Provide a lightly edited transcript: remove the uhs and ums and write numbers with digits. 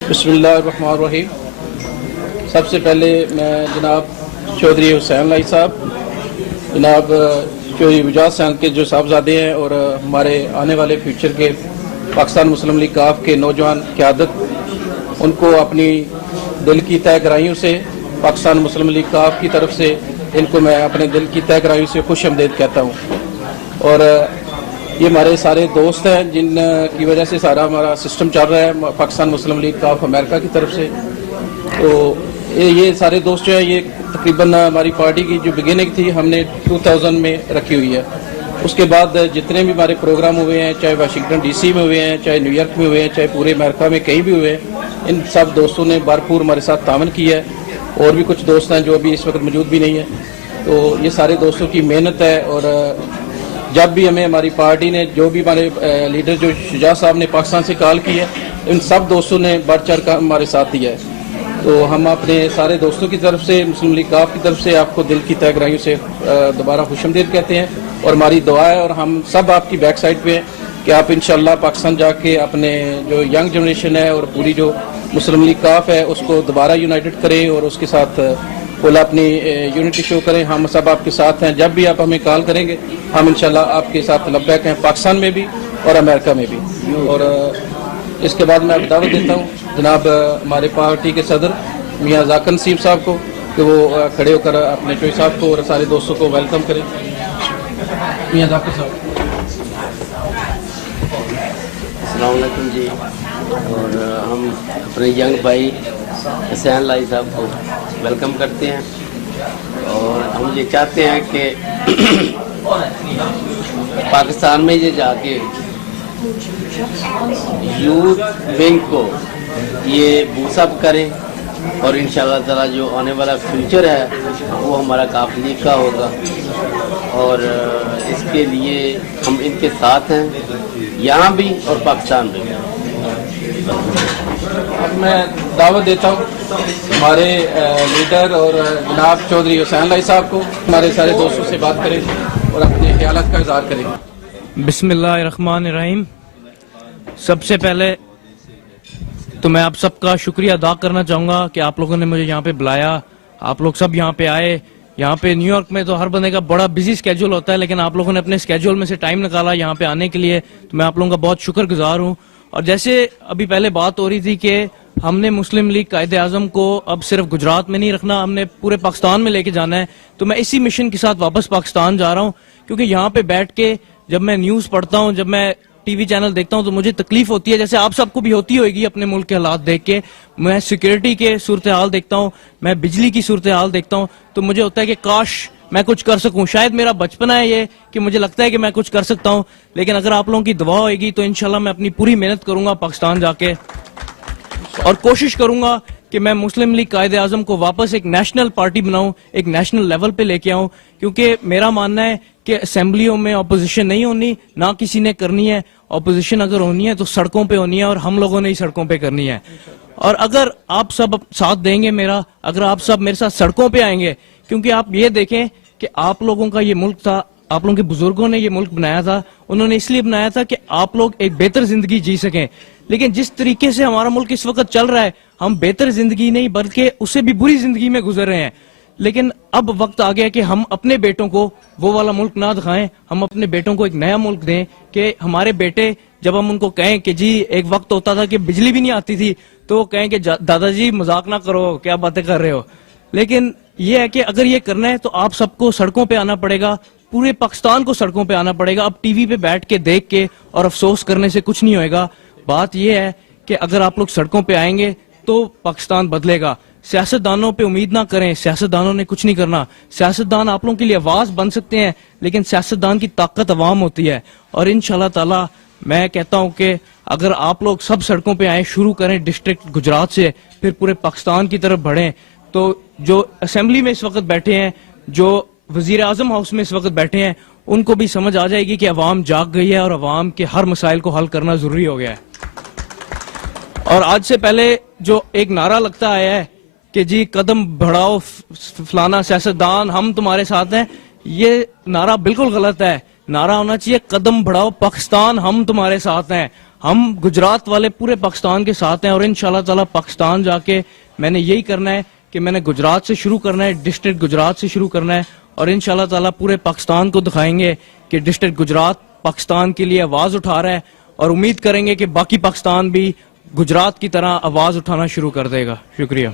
بسم اللہ الرحمن الرحیم۔ سب سے پہلے میں جناب چودھری حسین لائی صاحب، جناب چودھری مجاز صاحب کے جو صاحبزادے ہیں اور ہمارے آنے والے فیوچر کے پاکستان مسلم لیگ کاف کے نوجوان قیادت، ان کو اپنی دل کی تہ گہرائیوں سے پاکستان مسلم لیگ کاف کی طرف سے ان کو میں اپنے دل کی تہ گہرائیوں سے خوش آمدید کہتا ہوں۔ اور یہ ہمارے سارے دوست ہیں جن کی وجہ سے سارا ہمارا سسٹم چل رہا ہے پاکستان مسلم لیگ کاف امریکہ کی طرف سے۔ تو یہ سارے دوست جو ہیں یہ تقریباً ہماری پارٹی کی جو بگننگ تھی ہم نے 2000 میں رکھی ہوئی ہے۔ اس کے بعد جتنے بھی ہمارے پروگرام ہوئے ہیں، چاہے واشنگٹن ڈی سی میں ہوئے ہیں، چاہے نیو یارک میں ہوئے ہیں، چاہے پورے امریکہ میں کہیں بھی ہوئے ہیں، ان سب دوستوں نے بھرپور ہمارے ساتھ تعاون کیا ہے۔ اور بھی کچھ دوست ہیں جو ابھی اس وقت موجود بھی نہیں ہیں۔ تو یہ سارے دوستوں کی محنت ہے، اور جب بھی ہمیں ہماری پارٹی نے جو بھی ہمارے لیڈر جو شجاع صاحب نے پاکستان سے کال کی ہے، ان سب دوستوں نے بڑھ چڑھ کر ہمارے ساتھ دیا ہے۔ تو ہم اپنے سارے دوستوں کی طرف سے، مسلم لیگ کاف کی طرف سے آپ کو دل کی تہ گہرائیوں سے دوبارہ خوش آمدید کہتے ہیں، اور ہماری دعا ہے اور ہم سب آپ کی بیک سائڈ پہ ہیں کہ آپ انشاءاللہ پاکستان جا کے اپنے جو ینگ جنریشن ہے اور پوری جو مسلم لیگ کاف ہے اس کو دوبارہ یونائٹڈ کریں اور اس کے ساتھ فل اپنی یونٹی شو کریں۔ ہم سب آپ کے ساتھ ہیں، جب بھی آپ ہمیں کال کریں گے ہم انشاءاللہ آپ کے ساتھ لبیک ہیں، پاکستان میں بھی اور امریکہ میں بھی۔ اور اس کے بعد میں آپ دعوت دیتا ہوں جناب ہمارے پارٹی کے صدر میاں ذاکر نسیم صاحب کو کہ وہ کھڑے ہو کر اپنے چوئی صاحب کو اور سارے دوستوں کو ویلکم کریں۔ میاں ذاکر صاحب۔ السلام علیکم جی، اور ہم اپنے ینگ بھائی حسین لائی صاحب کو ویلکم کرتے ہیں، اور ہم یہ چاہتے ہیں کہ پاکستان میں یہ جا کے یوتھ ونگ کو یہ بوسٹ اپ کریں، اور انشاءاللہ تعالی جو آنے والا فیوچر ہے وہ ہمارا کاف لیگ کا ہوگا، اور اس کے لیے ہم ان کے ساتھ ہیں یہاں بھی اور پاکستان میں بھی۔ اب میں دعوت دیتا ہوں ہمارے لیڈر اور جناب چودھری حسین لائی صاحب کو ہمارے سارے دوستوں سے بات کریں اور اپنے خیالات کا اظہار کریں۔ بسم اللہ الرحمن الرحیم۔ سب سے پہلے تو میں آپ سب کا شکریہ ادا کرنا چاہوں گا کہ آپ لوگوں نے مجھے یہاں پہ بلایا، آپ لوگ سب یہاں پہ آئے، यहाँ पे न्यूयॉर्क में तो हर बंदे का बड़ा बिजी स्केड्यूल होता है, लेकिन आप लोगों ने अपने स्केड्यूल में से टाइम निकाला यहाँ पे आने के लिए, तो मैं आप लोगों का बहुत शुक्रगुजार हूँ। और जैसे अभी पहले बात हो रही थी कि हमने मुस्लिम लीग कायदे आजम को अब सिर्फ गुजरात में नहीं रखना, हमने पूरे पाकिस्तान में लेके जाना है, तो मैं इसी मिशन के साथ वापस पाकिस्तान जा रहा हूँ। क्योंकि यहाँ पे बैठ के जब मैं न्यूज पढ़ता हूँ, जब मैं टीवी चैनल देखता हूँ, तो मुझे तकलीफ होती है, जैसे आप सबको भी होती होगी अपने मुल्क के हालात देख के। मैं सिक्योरिटी के सूरत हाल देखता हूँ, मैं बिजली की सूरत हाल देखता हूँ, तो मुझे होता है कि काश मैं कुछ कर सकूं। शायद मेरा बचपना है ये कि मुझे लगता है कि मैं कुछ कर सकता हूं, लेकिन अगर आप लोगों की दुआ होगी तो इंशाल्लाह मैं अपनी पूरी मेहनत करूंगा पाकिस्तान जाके, और कोशिश करूंगा कि मैं मुस्लिम लीग कायदे आजम को वापस एक नेशनल पार्टी बनाऊं, एक नेशनल लेवल पे लेके आऊं। क्योंकि मेरा मानना है कि असेंबलियों में अपोजिशन नहीं होनी, ना किसी ने करनी है। अपोजिशन अगर होनी है तो सड़कों पे होनी है, और हम लोगों ने ही सड़कों पे करनी है। और अगर आप सब साथ देंगे मेरा, अगर आप सब मेरे साथ सड़कों पे आएंगे, क्योंकि आप ये देखें कि आप लोगों का ये मुल्क था, आप लोगों के बुजुर्गों ने ये मुल्क बनाया था, उन्होंने इसलिए बनाया था कि आप लोग एक बेहतर जिंदगी जी सकें। लेकिन जिस तरीके से हमारा मुल्क इस वक्त चल रहा है, हम बेहतर जिंदगी नहीं बल्कि उससे भी बुरी जिंदगी में गुजर रहे हैं। लेकिन अब वक्त आ गया कि हम अपने बेटों को वो वाला मुल्क ना दिखाएं, हम अपने बेटों को एक नया मुल्क दें कि हमारे बेटे, जब हम उनको कहें कि जी एक वक्त होता था कि बिजली भी नहीं आती थी, तो वो कहें कि दादाजी मजाक ना करो, क्या बातें कर रहे हो। लेकिन ये है कि अगर ये करना है तो आप सबको सड़कों पे आना पड़ेगा, पूरे पाकिस्तान को सड़कों पे आना पड़ेगा। अब टीवी पे बैठ के देख के और अफसोस करने से कुछ नहीं होएगा। बात ये है कि अगर आप लोग सड़कों पे आएंगे तो पाकिस्तान बदलेगा। सियासतदानों पे उम्मीद ना करें, सियासतदानों ने कुछ नहीं करना। सियासतदान आप लोगों के लिए आवाज बन सकते हैं, लेकिन सियासतदान की ताकत अवाम होती है। और इंशाल्लाह ताला मैं कहता हूं कि अगर आप लोग सब सड़कों पे आए, शुरू करें डिस्ट्रिक्ट गुजरात से, फिर पूरे पाकिस्तान की तरफ बढ़ें, तो जो असेंबली में इस वक्त बैठे हैं, जो वजीर आजम हाउस में इस वक्त बैठे हैं, उनको भी समझ आ जाएगी कि अवाम जाग गई है और अवाम के हर मसाइल को हल करना जरूरी हो गया है। और आज से पहले जो एक नारा लगता आया है कि जी कदम बढ़ाओ फलाना सियासतदान, हम तुम्हारे साथ हैं, ये नारा बिल्कुल गलत है। नारा होना चाहिए कदम बढ़ाओ पाकिस्तान, हम तुम्हारे साथ हैं। हम गुजरात वाले पूरे पाकिस्तान के साथ हैं, और इंशाल्लाह ताला पाकिस्तान जाके मैंने यही करना है कि मैंने गुजरात से शुरू करना है, डिस्ट्रिक्ट गुजरात से शुरू करना है, और इंशाल्लाह ताला पूरे पाकिस्तान को दिखाएंगे कि डिस्ट्रिक्ट गुजरात पाकिस्तान के लिए आवाज उठा रहा है, और उम्मीद करेंगे कि बाकी पाकिस्तान भी गुजरात की तरह आवाज उठाना शुरू कर देगा। शुक्रिया।